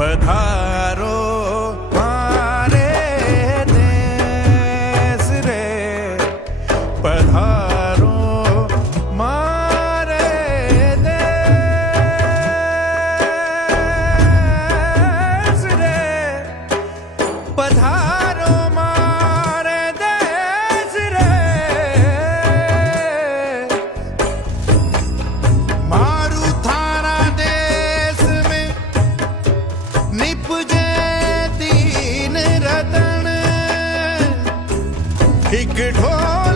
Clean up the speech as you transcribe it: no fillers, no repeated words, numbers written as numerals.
पधारो मारे देश रे, पधारो मारे देश रे, पधारो मारे देश रे। मारू थारा देश में निपजे दीन रतन, एक ढोल